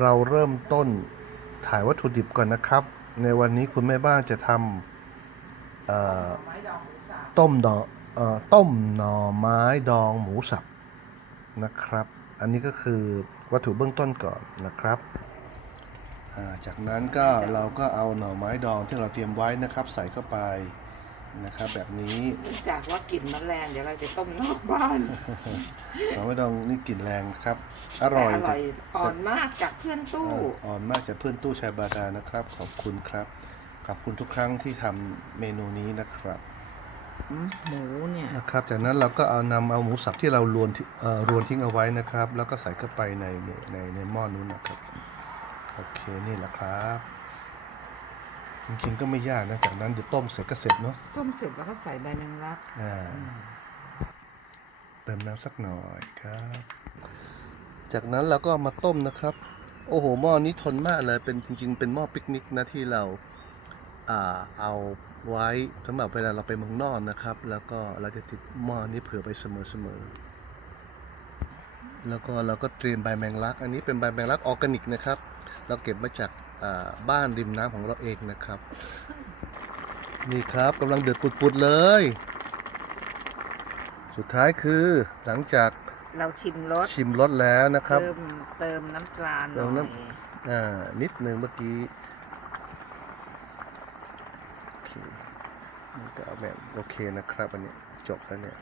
เราเริ่มต้นถ่ายวัตถุดิบก่อนนะครับ ในวันนี้คุณแม่บ้านจะทำต้มดองเอ่อต้มหน่อไม้ดองหมูสับนะครับ อันนี้ก็คือวัตถุเบื้องต้นก่อนนะครับ จากนั้นก็เราก็เอาหน่อไม้ดองที่เราเตรียมไว้นะครับ ใส่เข้าไป นะครับ แบบนี้เนื่องจากว่ากลิ่นมันแรงเดี๋ยวเราจะต้มนอกบ้านหน่อไม้ดองนี่กลิ่นแรงครับ อร่อยแต่อร่อยอ่อนมากจากเพื่อนตู้อ่าอ่อนมากจากเพื่อนตู้ชายบาดานะครับ ขอบคุณครับ ขอบคุณทุกครั้งที่ทำเมนูนี้นะครับหมูเนี่ยนะครับจากนั้นเราก็เอานำเอาหมูสับที่เรารวนที่เอ่อรวนทิ้งเอาไว้นะครับ แล้วก็ใส่เข้าไปในในในในหม้อนู้นนะครับ โอเคนี่แหละครับจ ริงๆก็ไม่ยากนะจากนั้นเดี๋ยวต้มเสร็จก็เสร็จเนาะต้มเสร็จแล้วก็ใส่ใบแมงลักอ่าเติมน้ำสักหน่อยครับ จากนั้นเราก็เอามาต้มนะครับ โอ้โหหม้อนี้ทนมากเลยเป็นจริง ๆ เป็นหม้อปิกนิกนะที่เราอ่าเอาไว้สำหรับเวลาเราไปเมืองนอกนะครับ แล้วก็เราจะติดหม้อนี้เผื่อไปเสมอๆแล้วก็เราก็เตรียมใบแมงลัก อันนี้เป็นใบแมงลักออร์แกนิกนะครับ เราเก็บมาจากอ่าบ้านริมน้ำของเราเองนะครับ นี่ครับกำลังเดือดปุดๆเลย สุดท้ายคือหลังจากเราชิมรสชิมรสแล้วนะครับ เติมเติมน้ำปลาหเติน่อมน้ยอ่านิดหนึ่งเมื่อกี้โอเคนี่ก็เอาแบบโอเคนะครับอันนี้จบแล้วเนี่ย